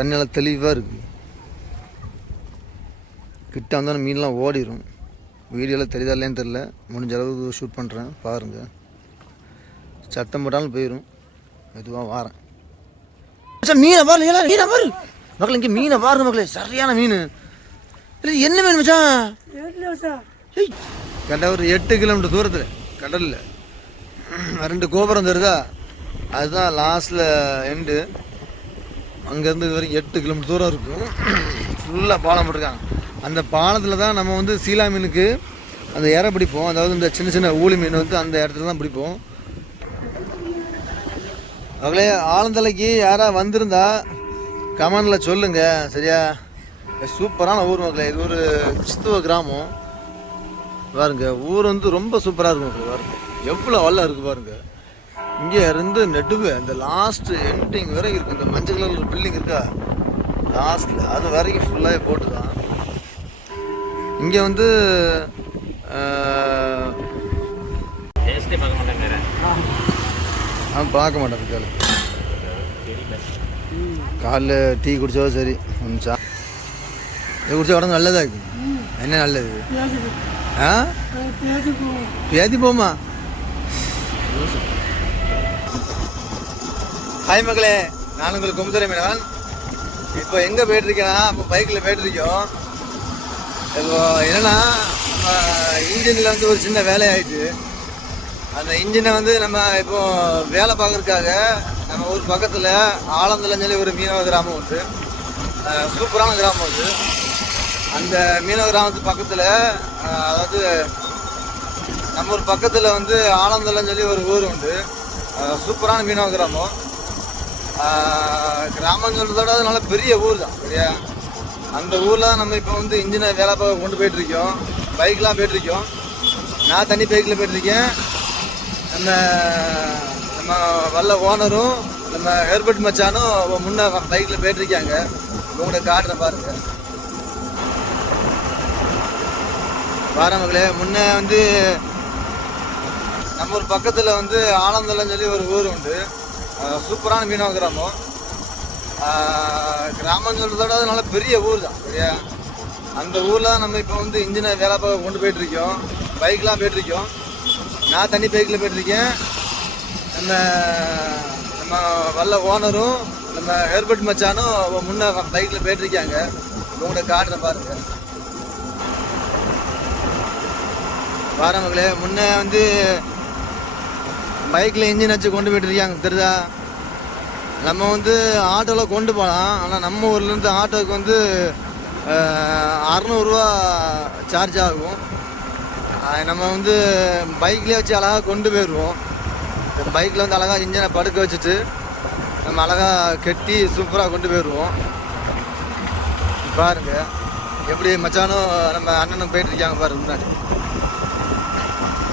தண்ணி நல்லா தெளிவாக இருக்குது கிட்ட வந்தோன்னே மீன்லாம் ஓடிடும் வீடியோவில் தெரியுதா இல்லையான்னு தெரில முடிஞ்ச அளவுக்கு ஷூட் பண்ணுறேன் பாருங்கள் சத்தம் போட்டாலும் போயிடும் மெதுவாக வாரேன். மச்சான், மீனை பாரு ஏலா, மீனை பாரு. மக்களே இங்கே மீனை பாருங்க மக்களே. சரியான மீன். இல்லை என்ன மீன் மச்சான்? ஏய், கரெக்டா ஒரு எட்டு கிலோமீட்டர் தூரத்தில் கடலில். ரெண்டு கோபுரம் தெரியுதா? அதுதான் லாஸ்ட்டில் எண்டு அங்கேருந்து இது வரைக்கும் எட்டு கிலோமீட்டர் தூரம் இருக்கும். ஃபுல்லாக பாலம் போட்டிருக்காங்க. அந்த பாலத்தில் தான் நம்ம வந்து சீலா மீனுக்கு அந்த இற பிடிப்போம். அதாவது இந்த சின்ன சின்ன ஊழி மீன் வந்து அந்த இடத்துல தான் பிடிப்போம். அவங்களே ஆலந்தலைக்கு யாராவது வந்திருந்தா கமெண்டில் சொல்லுங்கள் சரியா? சூப்பரான ஊர் மக்களே. இது ஒரு கிறிஸ்துவ கிராமம். பாருங்க ஊர் வந்து ரொம்ப சூப்பராக இருக்கும். பாருங்கள் பாருங்க. எவ்வளோ வல்லம் இருக்குது பாருங்கள் இங்கே இருந்து நெடுவு அந்த லாஸ்ட் எண்டிங் வரைக்கும் இருக்கு. இந்த மஞ்சள் கலர் ஒரு பில்டிங் இருக்கா? லாஸ்ட்ல அது வரைக்கும் ஃபுல்லாகவே போட்டு தான் இங்கே வந்து டேஸ்ட்டே பார்க்க மாட்டாங்க நான் பார்க்க மாட்டேன் காலை காலைல டீ குடிச்சோ சரி கொஞ்சம் சா இது குடிச்சா உடம்பு நல்லதா இருக்கும் என்ன நல்லது? ஆ? பேதி போமா ஹாய் மகளே நான் உங்களுக்கு குமுதுரை மேனவன். இப்போ எங்கே போயிட்டுருக்கேன்னா இப்போ பைக்கில் போயிட்டுருக்கோம். இப்போ என்னன்னா நம்ம இன்ஜினில் வந்து ஒரு சின்ன வேலை ஆயிடுச்சு அந்த இன்ஜினை வந்து நம்ம இப்போ வேலை பார்க்குறதுக்காக நம்ம ஊர் பக்கத்தில் ஆலந்தலன்னு சொல்லி ஒரு மீனவ கிராமம் உண்டு. சூப்பரான கிராமம் அது. அந்த மீனவ கிராமத்து பக்கத்தில் அதாவது நம்ம ஊர் பக்கத்தில் வந்து ஆலந்தலன்னு சொல்லி ஒரு ஊர் உண்டு. சூப்பரான மீனவ கிராமம். கிராமம் சொல்றதோட அது நல்ல பெரிய ஊர் தான் சரியா? அந்த ஊரில் தான் நம்ம இப்போ வந்து இன்ஜினை வேலை பார்க்க கொண்டு போயிட்டுருக்கோம். பைக்லாம் போயிட்டுருக்கோம். நான் தனி பைக்கில் போயிட்டுருக்கேன். நம்ம நம்ம வல்ல ஓனரும் நம்ம ஹெர்பர்ட் மச்சானும் முன்னே பைக்கில் போயிட்டுருக்காங்க. உங்களை காட்டுறேன் பாருங்கள் பாரம்பகளே முன்னே வந்து நம்ம ஒரு பக்கத்தில் வந்து ஆனந்தலன்னு சொல்லி ஒரு ஊர் உண்டு. சூப்பரான மீனவ கிராமம் கிராமம் சொல்றதோட அது நல்ல பெரிய ஊர் தான். சரியா? அந்த ஊரில் தான் நம்ம இப்போ வந்து இன்ஜினை வேலை பார்க்க கொண்டு போயிட்டுருக்கோம் பைக்கெலாம் பைக்லாம் நான் தனி பைக்கில் போயிட்டுருக்கேன் நம்ம நம்ம வல்ல ஓனரும் நம்ம ஹெர்பர்ட் மச்சானும் முன்னே பைக்கில் போயிட்டுருக்காங்க உங்களோட காட்டுறேன் பாருங்கள் பாரமகளே முன்னே வந்து பைக்கில் இன்ஜின் வச்சு கொண்டு போயிட்டு இருக்காங்க தெரியுதா? நம்ம வந்து ஆட்டோவில் கொண்டு போகலாம். ஆனால் நம்ம ஊர்லேருந்து ஆட்டோவுக்கு வந்து அறநூறுரூவா சார்ஜ் ஆகும். நம்ம வந்து பைக்லேயே வச்சு அழகாக கொண்டு போயிடுவோம் பைக்கில் வந்து அழகாக இன்ஜினை படுக்க வச்சுட்டு நம்ம அழகாக கட்டி சூப்பராக கொண்டு போயிடுவோம் பாருங்க எப்படி மச்சானும் நம்ம அண்ணனும் போயிட்டு இருக்காங்க பாருங்க முன்னாடி.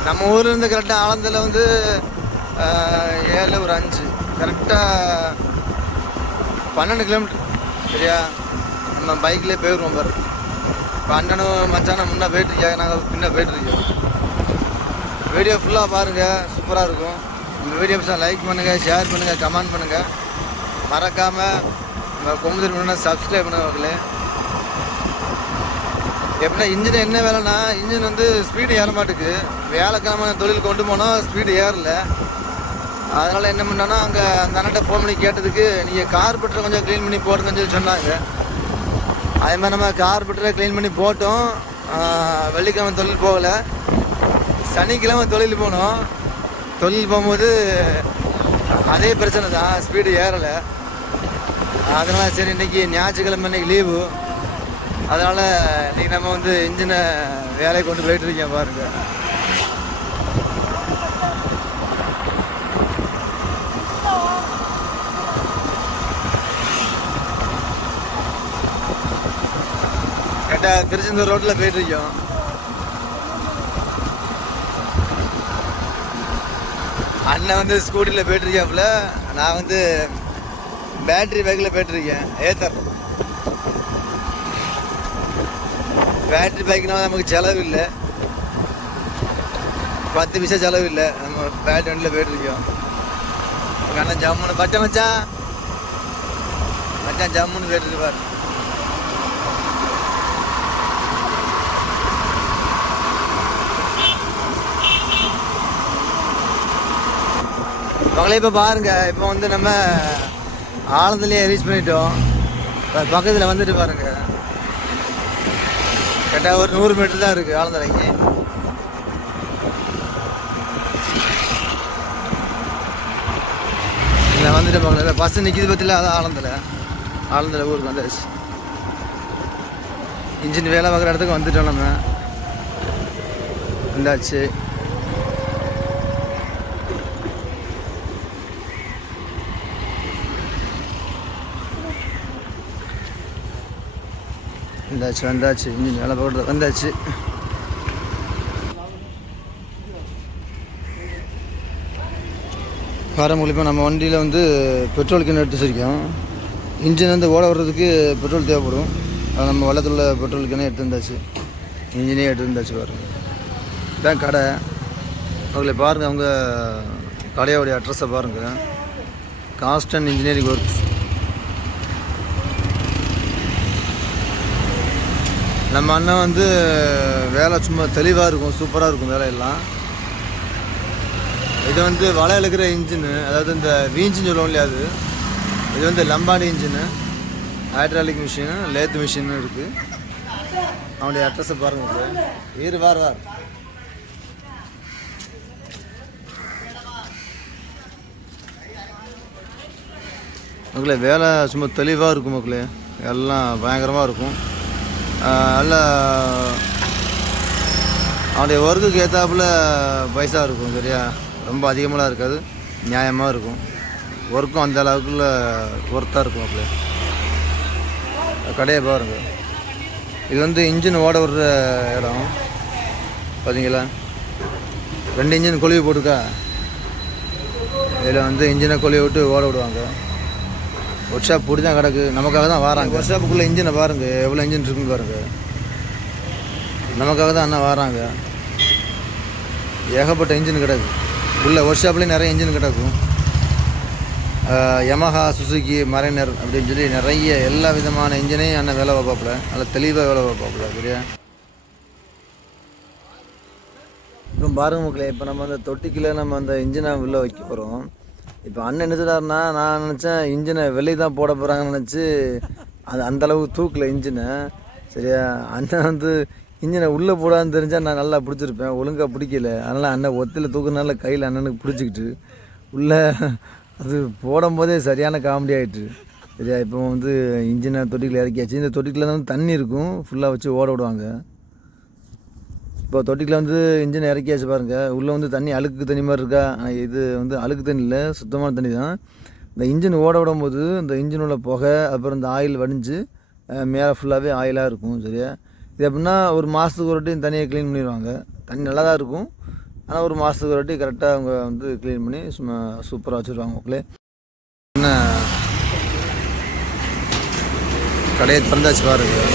நம்ம ஊர்லேருந்து கரெக்டாக ஆலந்தில் வந்து ஏழு ஒரு அஞ்சு. கரெக்டாக பன்னெண்டு கிலோமீட்டர் சரியா? நம்ம பைக்லேயே போயிடுவோம் பாரு. இப்போ அண்ணனும் மச்சானும் முன்னே போயிட்டுருக்கியா நாங்கள் பின்னே போயிட்டுருக்கோம். வீடியோ ஃபுல்லாக பாருங்கள் சூப்பராக இருக்கும். இந்த வீடியோ லைக் பண்ணுங்கள் ஷேர் பண்ணுங்கள் கமெண்ட் பண்ணுங்கள் மறக்காமல் நம்ம கொம்புதல் பண்ணால் சப்ஸ்கிரைப் பண்ணுங்க எப்படின்னா இன்ஜின் என்ன வேலைன்னா இன்ஜின் வந்து ஸ்பீடு ஏற மாட்டுக்கு. வேலைக்கிழமை தொழில் கொண்டு போனால் ஸ்பீடு ஏறல. அதனால் என்ன பண்ணோன்னா அங்கே அந்த அண்ணன்ட்ட ஃபோன் பண்ணி கேட்டதுக்கு நீங்கள் கார்பெட்டரை கொஞ்சம் க்ளீன் பண்ணி போடுங்கன்னு சொல்லி சொன்னாங்க. அதே மாதிரி நம்ம கார்பெட்டரை க்ளீன் பண்ணி போட்டோம். வெள்ளிக்கிழமை தொழில் போகலை. சனிக்கிழமை தொழில் போனோம். தொழில் போகும்போது அதே பிரச்சனை தான். ஸ்பீடு ஏறலை. அதனால் சரி இன்றைக்கி ஞாயிற்றுக்கிழமை இன்னைக்கு லீவு அதனால் இன்னைக்கு நம்ம வந்து இன்ஜினை வேலையை கொண்டு போயிட்டு இருக்கேன் பாருங்கள் கரெக்டாக திருச்செந்தூர் ரோட்டில் போயிட்டுருக்கோம். அண்ணன் வந்து ஸ்கூட்டியில் போயிட்டுருக்காப்புல நான் வந்து பேட்டரி பைக்கில் போயிட்டுருக்கேன். ஏத்தர் பேட்டரி பைக்னால் நமக்கு செலவு இல்லை. பத்து பைசா செலவு இல்லை. நம்ம பேட்டரி வண்டியில் போயிட்டுருக்கோம். எங்கள் அண்ணன் ஜம்முன்னு பச்சை மச்சான். மச்சான் ஜம்முன்னு போயிட்டுருப்பார். மகளே இப்போ பாருங்க இப்போ வந்து நம்ம ஆழத்துலேயே ரீச் பண்ணிட்டோம். பக்கத்தில் வந்துட்டு பாருங்க. கரெக்டாக ஒரு நூறு மீட்டர் தான் இருக்குது ஆழ்ந்தலைக்கு இல்லை வந்துட்டு பக்கத்தில் பஸ் நிற்கிது பற்றில அதான் ஆழந்தில் ஆழந்தில் ஊருக்கு வந்தாச்சு. இன்ஜின் வேலை பார்க்குற இடத்துக்கு வந்துட்டோம் நம்ம. வந்தாச்சு. வந்தாச்சு வந்தாச்சு. இன்ஜின் வேலை போடுறது வந்தாச்சு. வர மூலியமாக நம்ம வண்டியில் வந்து பெட்ரோல் கிணறு எடுத்து வச்சிருக்கோம் இன்ஜின் வந்து ஓட வர்றதுக்கு பெட்ரோல் தேவைப்படும். அது நம்ம வள்ளத்தில் பெட்ரோல் கிணறு எடுத்து வந்தாச்சு. இன்ஜினே எடுத்து வந்தாச்சு இதான் கடை. அவங்கள பாருங்கள் அவங்க கடையோடைய அட்ரஸை பாருங்கள் காஸ்டன் இன்ஜினியரிங் ஒர்க்ஸ் நம்ம அண்ணன் வந்து வேலை சும்மா தெளிவாக இருக்கும் சூப்பராக இருக்கும் வேலையெல்லாம். இது வந்து வலை இழுக்கிற இன்ஜினு அதாவது இந்த வீஞ்சின் சொல்லுவோம் இல்லையா அது? இது வந்து Lambadi engine hydraulic machine lathe machine இருக்குது அவனுடைய அட்ரஸை பாருங்கள் சார் இரு வார் வார். மக்களே வேலை சும்மா தெளிவாக இருக்கும் மக்களே. எல்லாம் பயங்கரமாக இருக்கும். நல்ல அவனுடைய ஒர்க்குக்கு ஏற்றாப்புல பைசா இருக்கும் சரியா? ரொம்ப அதிகமாலாம் இருக்காது நியாயமாக இருக்கும். ஒர்க்கும் அந்த அளவுக்குள்ள ஒர்த்தாக இருக்கும் அப்படியே கடையை பாருங்க. இது வந்து இன்ஜின் ஓட விடுற இடம். பார்த்தீங்களா ரெண்டு இன்ஜின் கொழுவி போட்டுக்கா இதில் வந்து இன்ஜினை கொழுவி விட்டு ஓட விடுவாங்க. ஒர்க் ஷாப் பிடி தான் கிடக்கு. நமக்காக தான் வராங்க. ஒர்க் ஷாப்புக்குள்ளே இன்ஜினை பாருங்கள் எவ்வளோ இன்ஜின் இருக்குன்னு பாருங்கள் நமக்காக தான் அண்ணா வராங்க. ஏகப்பட்ட இன்ஜின் கிடக்கு. உள்ள ஒர்க் ஷாப்லேயும் நிறைய இன்ஜின் கிடக்கும். யமஹா சுசுகி மரைனர் அப்படின்னு சொல்லி நிறைய எல்லா விதமான இன்ஜினையும் அண்ணன் வேலை பார்ப்பாப்புல. நல்லா தெளிவாக வேலை பார்ப்பாப்புல சரியா? இப்போ பாருங்க மக்களே இப்போ நம்ம அந்த தொட்டிக்குள்ள நம்ம அந்த இன்ஜினை உள்ள வைக்க போகிறோம் இப்போ அண்ணன் என்ன சொன்னார்னா நான் நினச்சேன் இன்ஜினை வெளியே தான் போட போகிறாங்கன்னு நினச்சி அது அந்த தூக்கில் தூக்கல இன்ஜினை. சரியா? அண்ணன் வந்து இன்ஜினை உள்ளே போடான்னு தெரிஞ்சால் நான் நல்லா பிடிச்சிருப்பேன். ஒழுங்காக பிடிக்கல. அதனால் அண்ணன் ஒத்தில் தூக்குறதுனால கையில் அண்ணனுக்கு பிடிச்சிக்கிட்டு உள்ளே அது போடும்போதே சரியான காமெடி ஆகிட்டு சரியா? இப்போ வந்து இன்ஜினை தொட்டிக்கில் இறக்கியாச்சு. இந்த தொட்டிக்கில் வந்து தண்ணி இருக்கும். ஃபுல்லாக வச்சு ஓட விடுவாங்க. இப்போ தொட்டிக்கில் வந்து இன்ஜின் இறக்கியாச்சு பாருங்கள் உள்ளே வந்து தண்ணி அழுக்கு தண்ணி மாதிரி இருக்கா? ஆனால் இது வந்து அழுக்கு தண்ணி இல்லை சுத்தமான தண்ணி தான். இந்த இன்ஜின் ஓட விடும்போது இந்த இன்ஜினோட புகை அப்புறம் இந்த ஆயில் வடிஞ்சு மேலே ஃபுல்லாகவே ஆயிலாக இருக்கும் சரியா? இது எப்படின்னா ஒரு மாதத்துக்கு ஒரு வாட்டி தண்ணியை க்ளீன் பண்ணிடுவாங்க. தண்ணி நல்லா தான் இருக்கும். ஆனால் ஒரு மாதத்துக்கு ஒரு வாட்டி கரெக்டாக அவங்க வந்து க்ளீன் பண்ணி சும்மா சூப்பராக வச்சுருவாங்க மக்களே. என்ன? கடையை திறந்தாச்சு பாருங்கள்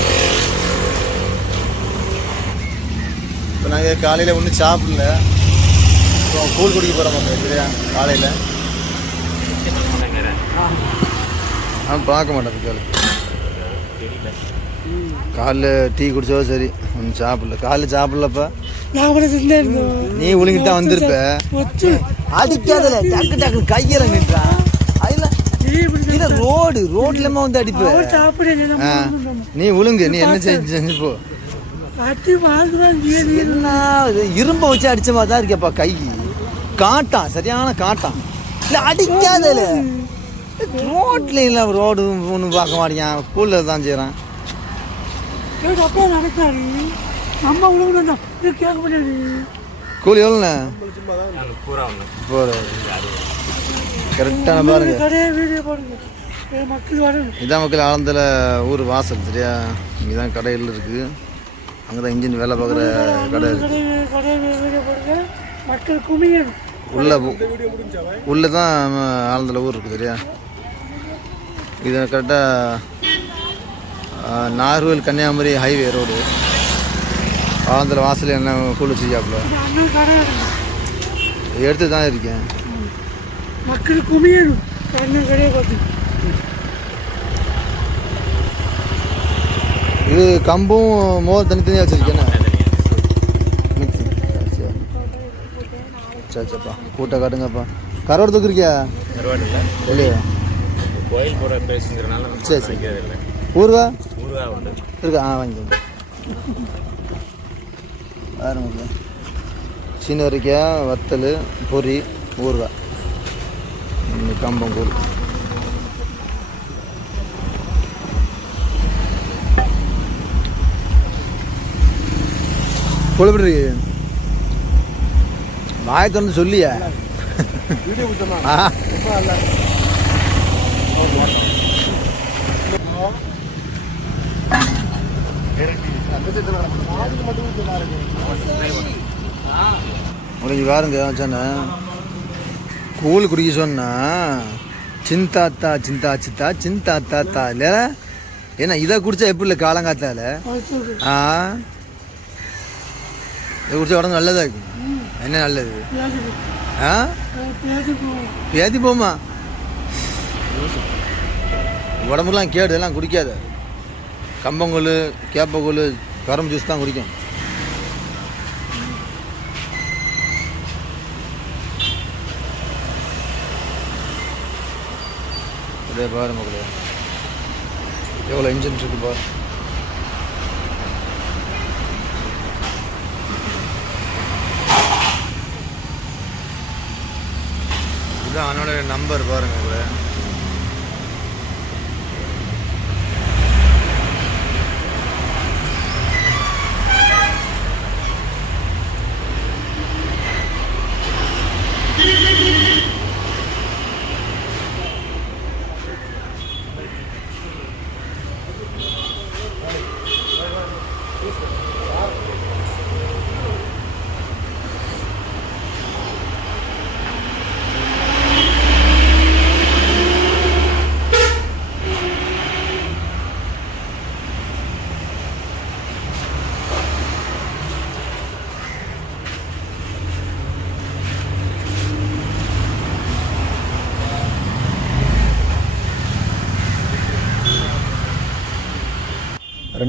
இப்போ நாங்கள் காலையில் ஒன்றும் சாப்பிடல. இப்போ கூழ் குடிக்க போகிறோம் மக்கள் சரியா காலையில். ஆ பார்க்க மாட்டேன் கேளு தெரியல காலைல டீ குடிச்சோ சரி ஒன்றும் சாப்பிடல. காலைல சாப்பிடலப்பா. நான் கூட தின்னே இருந்தோம் நீ ஒழுங்கிட்டு தான் வந்திருப்ப. அடிக்காதல டக்கு டக்கு கையில நின்றா. அதில் இது ரோடு ரோட்லமா வந்து அடிப்ப. நீ ஒழுங்கு நீ என்ன செஞ்சு செஞ்சு போ. இரும்ப வச்சு அடிச்ச மாதிரி தான் இருக்கேப்பா கை? காட்டான் சரியான காட்டான். இல்லை அடிக்காதல ரோட்ல இல்லை ரோடு ஒன்றும் பார்க்க மாட்டேங்க ஸ்கூலில் தான் செய்கிறான் இது கேட்க முடியாது கூலி எவ்வளோண்ணே கரெக்டான பாருங்க. இதான் மக்கள் ஆனந்தில் ஊர் வாசல் சரியா? இங்கே தான் கடையில் இருக்குது அங்கே தான் இன்ஜின் வேலை பார்க்குற கடை இருக்குது மக்கள் குமியணும் உள்ள உள்ளே தான் ஆனந்தில் ஊர் இருக்குது சரியா இது கரெக்டாக நார்வேல் கன்னியாகுமரி ஹைவே ரோடு ஆனந்தில் வாசல் என்ன கூலி செய்யாப்புல எடுத்து தான் இருக்கேன். மக்கள் குமியணும் அண்ணன் கடையை பார்த்து இது கம்பும் மோர் தனித்தனியாக வச்சுருக்கேண்ணே சரி சரிப்பா கூட்ட காட்டுங்கப்பா தூக்குறியா கருவாடு இல்லை இல்லையா கோயில் போகிற பேசுங்கிறனால சரி, சரி. ஊருவா ஊறுகாய் உண்டு இருக்கா ஆ வாங்கிக்கோங்க ஆரம்பிங்க சின்ன வரைக்கும் வத்தல் பொரி ஊறுகாய் கம்பங்கூழ் கொழுப்பிடு. வாய் திறந்து சொல்லியா. ஆ. பாருங்க வச்சானே கூழ் குடிக்க சொன்னா சிந்தாத்தா சிந்தா சித்தா சிந்தாத்தா தாத்தா இல்ல ஏன்னா இதை குடிச்சா எப்படி இல்லை காலங்காத்தால? ஆ? இதை குடிச்சா உடம்பு நல்லதா இருக்கும் என்ன நல்லது? ஆ? பேதி போமா? உடம்புலாம் கேடு எல்லாம் குடிக்காத. கம்பங்கூழ் கேப்பக்கூழ் கரும்பு ஜூஸ் தான் குடிக்கும். அப்படியே பாரு மக்களே. எவ்வளோ இன்ஜின் இருக்கு பாரு. இதுதான் அவனோட நம்பர் பாருங்க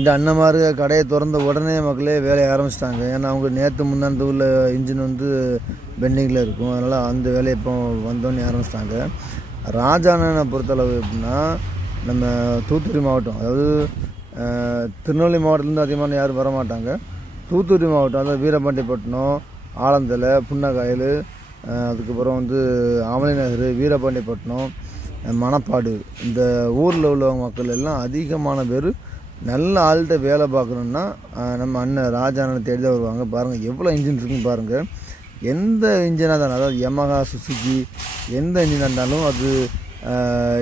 இந்த அண்ணமாரு கடையை திறந்த உடனே மக்களே வேலையை ஆரம்பிச்சிட்டாங்க. ஏன்னா அவங்க நேற்று முன்னாந்து உள்ள இன்ஜின் வந்து பெண்டிங்கில் இருக்கும். அதனால் அந்த வேலையை இப்போ வந்தோடனே ஆரம்பிச்சிட்டாங்க. ராஜாண்ணனை பொறுத்தளவு எப்படின்னா நம்ம தூத்துக்குடி மாவட்டம் அதாவது திருநெல்வேலி மாவட்டத்துலேருந்து அதிகமான யாரும் வர மாட்டாங்க. தூத்துக்குடி மாவட்டம் அதாவது வீரபாண்டியப்பட்டினம் ஆலந்தலை புன்னகாயல் அதுக்கப்புறம் வந்து ஆமலை நகர் வீரபாண்டியப்பட்டினம் மணப்பாடு இந்த ஊரில் உள்ள மக்கள் எல்லாம் அதிகமான பேர் நல்ல ஆள்கிட்ட வேலை பார்க்கணுன்னா நம்ம அண்ணன் ராஜா அண்ணனை தேடி தான் வருவாங்க பாருங்கள் எவ்வளோ இன்ஜின் இருக்குன்னு பாருங்கள் எந்த இன்ஜினாக இருந்தாலும் அதாவது யமஹா சுசுகி எந்த இன்ஜினாக இருந்தாலும் அது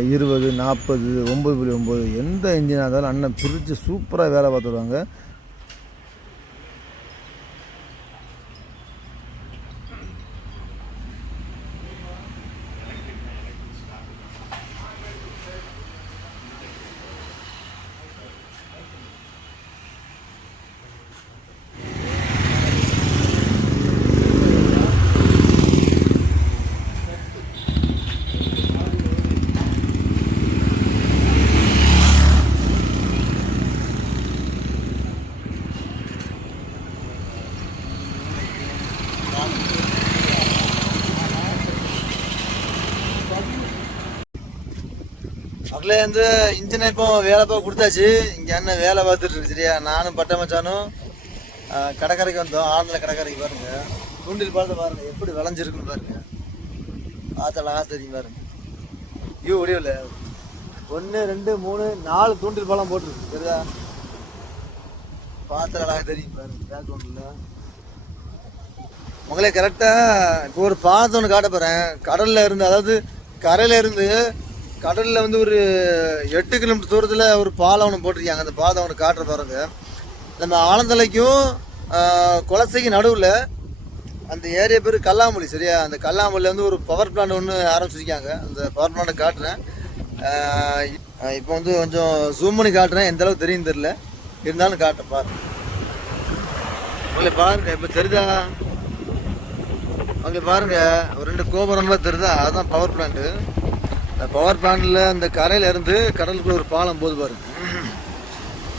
இருபது நாற்பது ஒம்பது புள்ளி ஒம்பது எந்த இன்ஜினாக இருந்தாலும் அண்ணன் பிரித்து சூப்பராக வேலை பார்த்துருவாங்க மக்களே இருந்து இன்ஜினை இப்போ வேலை பார்க்க கொடுத்தாச்சு. இங்கே அண்ணன் வேலை பார்த்துட்டு இருக்கு சரியா? நானும் பட்ட மச்சானும் கடற்கரைக்கு வந்தோம். ஆந்திர கடற்கரைக்கு பாருங்க. தூண்டில் பார்த்து பாருங்க. எப்படி விளைஞ்சிருக்குன்னு பாருங்க. ஆத்தலா தெரியும் பாருங்க. ஐயோ முடியல ஒன்று ரெண்டு மூணு நாலு தூண்டில் பழம் போட்டிருக்கு சரியா? பார்த்து அழகாக தெரியும் பாருங்க பேக்ரவுண்டில் உங்களே கரெக்டாக இப்போ ஒரு பாலத்தை ஒன்று காட்ட போகிறேன் கடலில் இருந்து அதாவது கரையில இருந்து கடலில் வந்து ஒரு எட்டு கிலோமீட்டர் தூரத்தில் ஒரு பாலம் ஒன்று போட்டிருக்காங்க. அந்த பாலம் ஒன்று காட்டுற பாருங்க நம்ம ஆலந்தலைக்கும் குலசைக்கும் நடுவில் அந்த ஏரியா பேர் கல்லாமொழி சரியா? அந்த கல்லாமொழியில் வந்து ஒரு பவர் பிளான்ட் ஒன்று ஆரம்பிச்சிருக்காங்க. அந்த பவர் பிளான்ட்டை காட்டுறேன். இப்போ வந்து கொஞ்சம் ஜூம் பண்ணி காட்டுறேன். எந்த அளவுக்கு தெரியும் தெரில இருந்தாலும் காட்டுறேன் பாருங்க. உங்களை பாருங்க இப்போ தெரியுதா? அங்கே பாருங்க ஒரு ரெண்டு கோபுரம்லாம் தெரியுதா? அதுதான் பவர் பிளான்ட்டு அந்த பவர் பிளான்ட்ல அந்த கரையில இருந்து கடலுக்குள்ள ஒரு பாலம் போது பாருங்க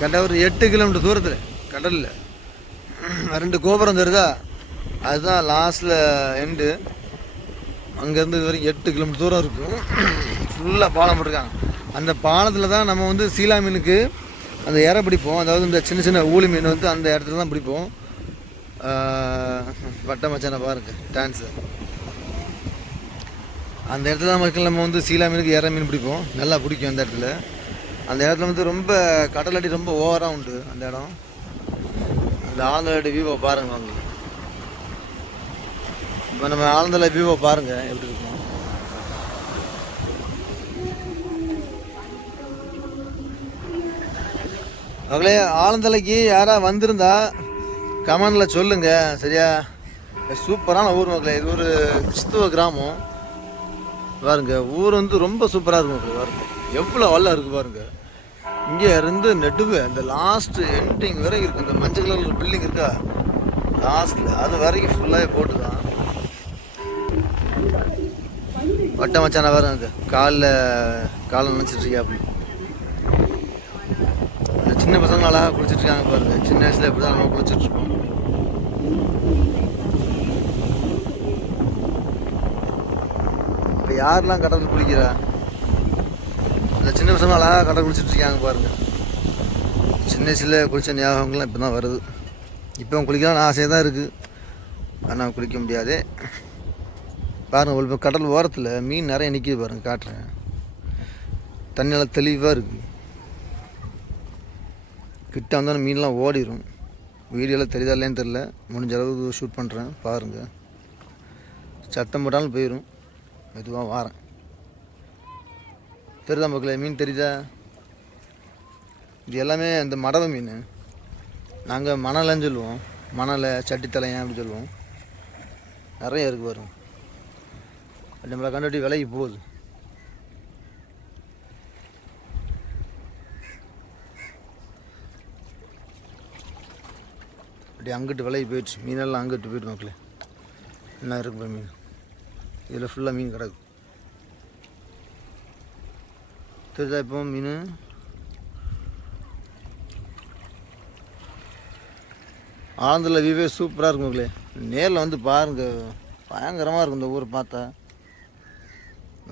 கண்ட ஒரு எட்டு கிலோமீட்டர் தூரத்தில் கடலில். ரெண்டு கோபுரம் தருதா அதுதான் லாஸ்ட்டில் எண்டு அங்கேருந்து இது வரைக்கும் எட்டு கிலோமீட்டர் தூரம் இருக்கும் ஃபுல்லாக பாலம் போட்டிருக்காங்க. அந்த பாலத்தில் தான் நம்ம வந்து சீலா மீனுக்கு அந்த இற பிடிப்போம். அதாவது இந்த சின்ன சின்ன ஊழி மீன் வந்து அந்த இடத்துல தான் பிடிப்போம். வட்டமச்சான வட்ட பாருங்க டான்ஸு அந்த இடத்துல மக்கள் நம்ம வந்து சீலா மீனுக்கு ஏற மீன் பிடிப்போம். நல்லா பிடிக்கும் அந்த இடத்துல. அந்த இடத்துல வந்து ரொம்ப கடல் அடி ரொம்ப ஓவராக உண்டு அந்த இடம். அந்த ஆழ்ந்த வியூவை பாருங்க வாங்க இப்போ நம்ம ஆழ்ந்தல வியூவை பாருங்க எப்படி இருக்கும் அவங்களே ஆழ்ந்தலைக்கு யாராக வந்திருந்தா கமெண்ட்ல சொல்லுங்கள் சரியா? சூப்பரான ஊர் மக்களே இது ஒரு கிறிஸ்துவ கிராமம். பாருங்க ஊர் வந்து ரொம்ப சூப்பராக இருக்கும் மக்களே பாருங்க. எவ்வளோ வல்ல இருக்கு பாருங்க. இங்கே இருந்து நெடுவு அந்த லாஸ்ட் எண்டிங் வரைக்கும் இருக்குது இந்த மஞ்சள் கலர் பில்டிங் இருக்கா? லாஸ்ட்டில் அது வரைக்கும் ஃபுல்லாகவே போட்டு தான் வட்ட மச்சான பாருங்க அங்கே. காலில் காலை நினச்சிட்டு இருக்கா அப்படி சின்ன பசங்க அழகா குளிச்சிட்டு இருக்காங்க பாருங்க. சின்ன வயசில் இப்படி தான் நம்ம குளிச்சிட்டு இப்போ யாரெல்லாம் கடல் குளிக்கிறா? இந்த சின்ன பசங்க அழகாக கடல் குளிச்சிட்டு இருக்காங்க பாருங்க. சின்ன வயசில் குளிச்ச ஞாபகங்கள்லாம் இப்போ தான் வருது. இப்போ குளிக்கலாம்னு ஆசையாக தான் இருக்குது ஆனால் குளிக்க முடியாது. பாருங்கள் இப்போ கடல் ஓரத்தில் மீன் நிறைய நிற்கிது பாருங்கள் காட்டுறேன். தண்ணியெல்லாம் தெளிவாக இருக்குது கிட்ட வந்தாலும் மீன்லாம் ஓடிடும் வீடியோவில் தெரியுதா இல்லைன்னு தெரில முடிஞ்ச அளவுக்கு ஷூட் பண்ணுறேன் பாருங்கள் சத்தம் போட்டாலும் போயிடும் மெதுவாக வாரேன். தெரியுதா மக்களே மீன் தெரியுதா? இது எல்லாமே அந்த மடவை மீன். நாங்கள் மணலைன்னு சொல்லுவோம். மணலை சட்டித்தலையன் அப்படி சொல்லுவோம். நிறைய இருக்கு வரும் நம்மளை கண்டுபிடி விலைக்கு போகுது. அப்படி அங்கிட்டு விலைக்கு போயிடுச்சு. மீனெல்லாம் அங்கிட்டு போயிட்டு மக்களே. என்ன இருக்கு மீன்? இதில் ஃபுல்லாக மீன் கிடக்கு. தெரியுதா இப்போ மீன்? ஆந்தில் வியூவே சூப்பராக இருக்கும் உங்களே நேரில் வந்து பாருங்க. பயங்கரமாக இருக்கும் இந்த ஊரை பார்த்தா.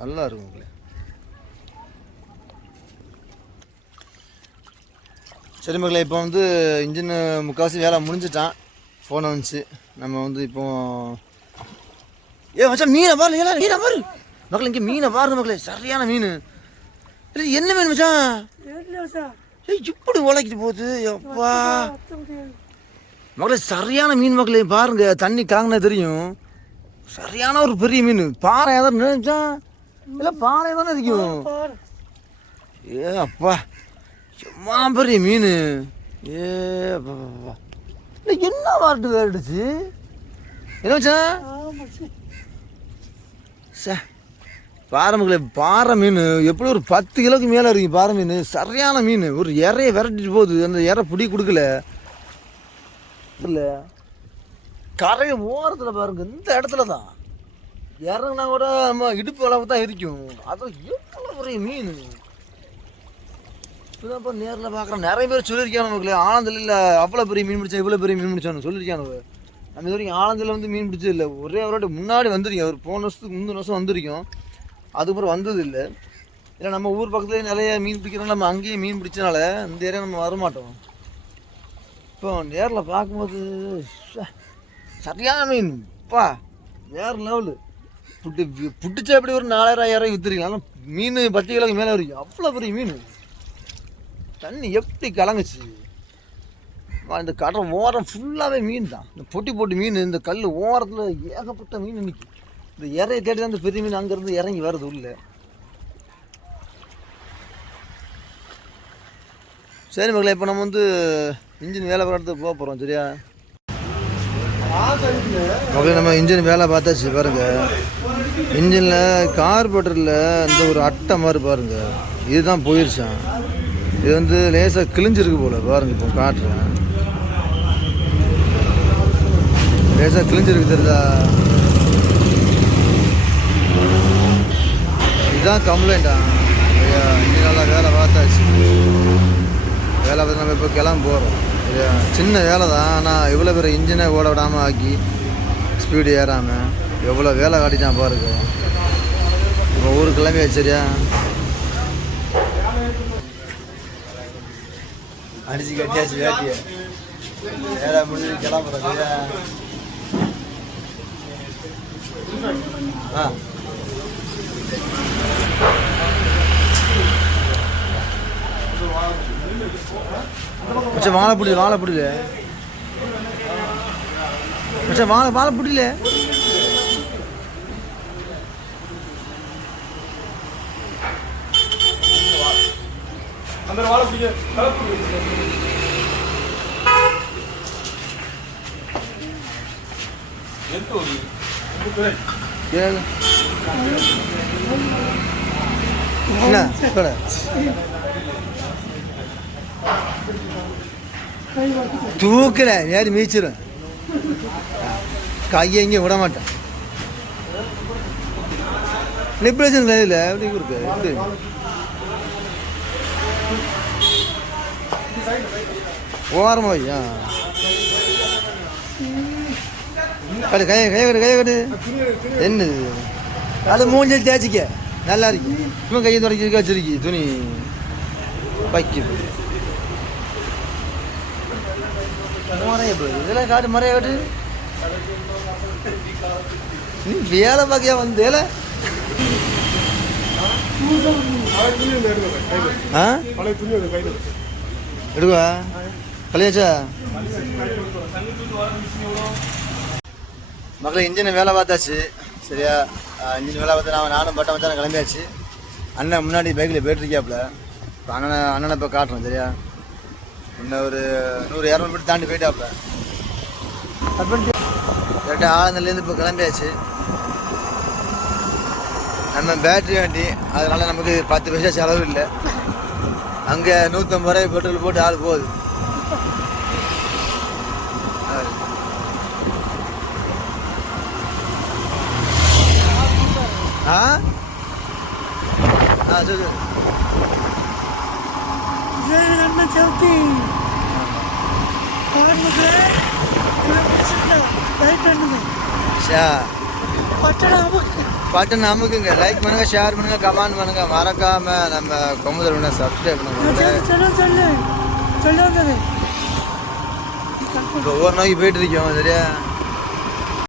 நல்லா இருக்கும் உங்களே சரி மக்களே இப்போ வந்து இன்ஜின் முக்கால்வாசி வேலை முடிஞ்சிட்டான். ஃபோனை வந்துச்சு நம்ம வந்து இப்போது ஏ மச்சான் மீனை பாரு ஏல மீனை பாரு. மக்களே இங்கே மீனை பாருங்க மக்களே. சரியான மீன். இது என்ன மீன் மச்சான்? ஏய் இப்படி உழைக்கிட்டு போகுது. எப்பா. மக்களே சரியான மீன் மக்களே பாருங்க. தண்ணி கலங்கினா தெரியும். சரியான ஒரு பெரிய மீன். பாறை ஏதாவது நினைச்சா இல்லை பாறை தானே இருக்கும் ஏ அப்பா. சும்மா பெரிய மீன். ஏ அப்பா. இல்லை, என்ன வாட்டு வேடுச்சு என்ன மச்சான்? சரி. சே பாறை மக்களே பாறை மீன் எப்படி ஒரு பத்து கிலோக்கு மேலே இருக்கு பாறை மீன்? சரியான மீன். ஒரு இறைய விரட்டிட்டு போகுது. அந்த இறை பிடி கொடுக்கல. இல்லை. கரையை ஓரத்தில் பாருங்க. இந்த இடத்துல தான். இறங்குனா கூட நம்ம இடுப்பு அளவு தான் இருக்கும் அது எவ்வளோ பெரிய மீன்? இப்போதான் நேரில் பார்க்குறேன் நிறைய பேர் சொல்லியிருக்காங்க நமக்கு ஆனந்தில் இல்லை அவ்வளோ பெரிய மீன் பிடிச்சா இவ்வளோ பெரிய மீன் பிடிச்சானு சொல்லியிருக்கானு நம்ம இது வரைக்கும் ஆனந்தில் வந்து மீன் பிடிச்சது இல்லை. ஒரே ஒரு வாட்டி முன்னாடி வந்திருக்கோம் ஒரு போன வருஷத்துக்கு முந்தின வருஷம் வந்திருக்கோம். அதுக்கப்புறம் வந்தது இல்லை. இல்லை நம்ம ஊர் பக்கத்துலேயே நிறைய மீன் பிடிக்கிறோம். நம்ம அங்கேயே மீன் பிடிச்சனால இந்த ஏரியா நம்ம வரமாட்டோம் இப்போ நேரில் பார்க்கும்போது சரியான மீன். பா வேறு லெவலு புட்டு புட்டுச்சா எப்படி ஒரு நாலாயிரம் ஐயாயிரம் விற்றுருக்கலாம் ஆனால் மீன் பத்து கிலோக்கு மேலே வரைக்கும் அவ்வளோ பெரிய மீன்? தண்ணி எப்படி கலங்குச்சு? இந்த கடல் ஓரம் ஃபுல்லாகவே மீன் தான் இந்த பொட்டி போட்டு மீன் இந்த கல் ஓரத்தில் ஏகப்பட்ட மீன் இன்னைக்கு இந்த இறையை தேடி தான் இந்த பெரிய மீன் அங்கேருந்து இறங்கி வருது உள்ளே. சரி மகளே இப்போ நம்ம வந்து இன்ஜின் வேலை பார்க்குற இடத்துக்கு போக போகிறோம் சரியா? மகளே நம்ம இன்ஜின் வேலை பார்த்தாச்சு பாருங்க. இன்ஜினில் கார்பரேட்டரில் இந்த ஒரு அட்டை மாதிரி பாருங்க. இதுதான் போயிருச்சான் இது வந்து லேசாக கிழிஞ்சிருக்கு போல் பாருங்க இப்போ காட்டுறேன். லேசாக கிழிஞ்சிருக்கு தெரியுதா? இதுதான் கம்ப்ளைண்டா ஐயா இன்ஜின் நல்லா வேலை பார்த்தாச்சு. வேலை பார்த்து நம்ம இப்போ கிளம்ப போகிறோம் சின்ன வேலை தான் ஆனால் இவ்வளோ பேர் இன்ஜினை ஓட விடாமல் ஆக்கி ஸ்பீடு ஏறாமல் எவ்வளோ வேலை காட்டிட்டான் பாருங்க. இப்போ ஊருக்கு கிளம்பி சரியா? அடிச்சு கட்டியாச்சு வேட்டிய. வேலை முடிஞ்சு கிளம்புறது ஆ. மச்சான் வாழை பிடி வாழை பிடில மச்சான் வாழை வாழை பிடில பிடிக்க எந்த ஒரு கை வாட்டி தூக்கல. ஏறி மீச்சிரும். கையை எங்கேயும் விட மாட்டேன். நிப்ரேஷன் இல்லை எப்படி இருக்கு? எப்படி? ஓரமாக ஐயா கடு கையை கையை கடு கையை கடு. என்னது? அது மூஞ்சில் தேய்ச்சிக்க. நல்லா இருக்கு. இவன் கையை தொடக்கி வச்சிருக்கி. துணி வைக்க மறைய போகுது. இதெல்லாம் காட்டு மறைய காட்டு நீ வேலை பார்க்கையா வந்தேல ஆ? எடுவா. கலையாச்சா? மக்களை இன்ஜின் வேலை பார்த்தாச்சு. சரியா? இன்ஜின் வேலை பார்த்து நான் நானும் பட்டம் வச்சா கிளம்பியாச்சு. அண்ணன் முன்னாடி பைக்கில் போயிட்டுருக்கியாப்புல. இப்போ அண்ணனை அண்ணனை இப்போ காட்டுறோம் சரியா? இன்னும் ஒரு நூறு இரநூறு மீட்டர் தாண்டி போயிட்டாப்புல. கரெக்டாக ஆனந்தலேருந்து இப்போ கிளம்பியாச்சு. நம்ம பேட்டரி வண்டி அதனால் நமக்கு பத்து பைசா செலவு இல்லை. அங்கே நூற்றம்பது ரூபாய் பெட்ரோல் போட்டு ஆள் போகுது. ஆ? ஆ. ஜெய நன்மை சவுத்தி ஷா. பட்டன் அமுக்குங்க. லைக் பண்ணுங்க ஷேர் பண்ணுங்க கமெண்ட் பண்ணுங்க. மறக்காம நம்ம கொமுதல் பண்ண சப்ஸ்கிரைப் பண்ணுங்க சொல்லு சொல்லு. சொல்லு ஒவ்வொரு நோக்கி போயிட்டு இருக்கோம் சரியா?